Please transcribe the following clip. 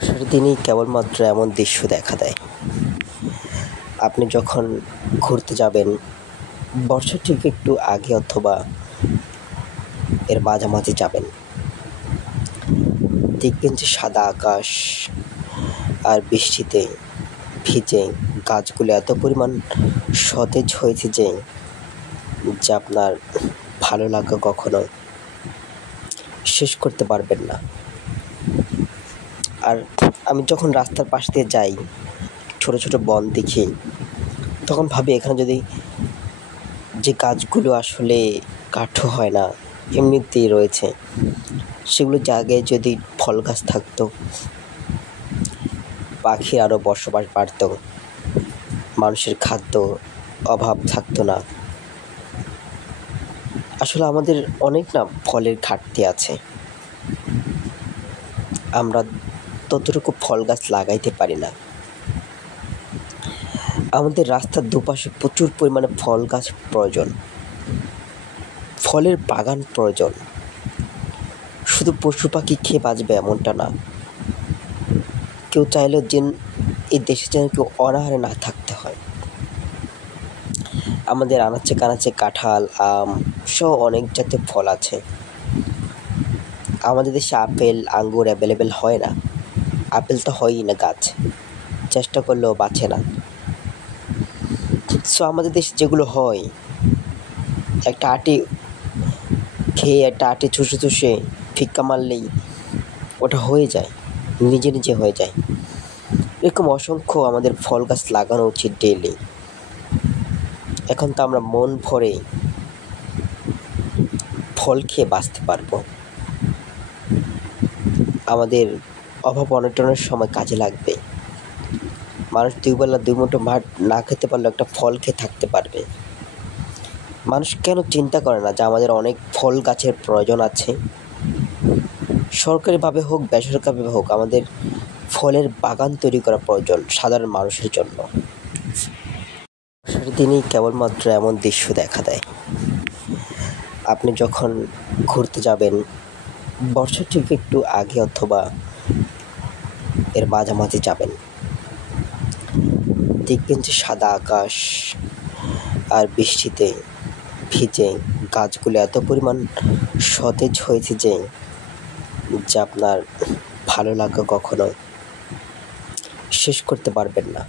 বর্ষার দিনেই কেবলমাত্র এমন দৃশ্য দেখা দেয়। আপনি যখন ঘুরতে যাবেন, বর্ষার ঠিক একটু আগে অথবা এর মাঝামাঝি যাবেন, দেখবেন যে সাদা আকাশ আর বৃষ্টিতে ভিজে গাছগুলো এত পরিমাণ সতেজ হয়েছে যে আপনার ভালো লাগা কখনো শেষ করতে পারবেন না। আর আমি যখন রাস্তার পাশ দিয়ে যাই, ছোট ছোট বন দেখি, তখন ভাবি এখানে যদি যে গাছগুলো আসলে কাঠও হয় না, এমনিতেই রয়েছে, সেগুলো জায়গায় যদি ফল গাছ থাকতো, পাখির আরও বসবাস বাড়ত, মানুষের খাদ্য অভাব থাকতো না। আসলে আমাদের অনেক না ফলের ঘাটতি আছে, আমরা ততটুকু ফল গাছ লাগাইতে পারি না। আমাদের রাস্তার দুপাশে প্রচুর পরিমাণে ফল গাছ প্রয়োজন, ফলের বাগান প্রয়োজন। শুধু পশু পাখি খেয়ে বাঁচবে এমনটা না, কেউ চাইলেও যেন এই দেশে যেন কেউ অনাহারে না থাকতে হয়। আমাদের আনাচে কানাচে কাঁঠাল, আম সহ অনেক জাতীয় ফল আছে। আমাদের দেশে আপেল আঙ্গুর অ্যাভেলেবেল হয় না, আপেল তো হয়ই না, গাছ চেষ্টা করলেও বাঁচে না। সো আমাদের দেশে যেগুলো হয়, একটা আটি খেয়ে একটা আটি চুষে চুষে ফিক্কা মারলেই ওটা হয়ে যায়, নিজে নিজে হয়ে যায়। এরকম অসংখ্য আমাদের ফল গাছ লাগানো উচিত ডেইলি। এখন তো আমরা মন ভরে ফল খেয়ে বাঁচতে পারবো। আমাদের অভাব অনটনের সময় কাজে লাগবে। মানুষ দুইবেলা দুই মুঠো ভাত না খেতে পারলেও একটা ফল খেয়ে থাকতে পারবে। মানুষ কেন চিন্তা করে না যে আমাদের অনেক ফল গাছের প্রয়োজন আছে? সরকারিভাবে হোক বেসরকারিভাবে হোক, আমাদের ফলের বাগান তৈরি করা প্রয়োজন সাধারণ মানুষের জন্য। বর্ষার দিনেই কেবলমাত্র এমন দৃশ্য দেখা দেয়। আপনি যখন ঘুরতে যাবেন, বর্ষার ঠিক একটু আগে অথবা এর মাঝামাঝি যাবেন, দেখবেন যে সাদা আকাশ আর বৃষ্টিতে ভিজে গাছগুলো এত পরিমাণ সতেজ হয়েছে যে আপনার ভালো লাগা কখনো শেষ করতে পারবেন না।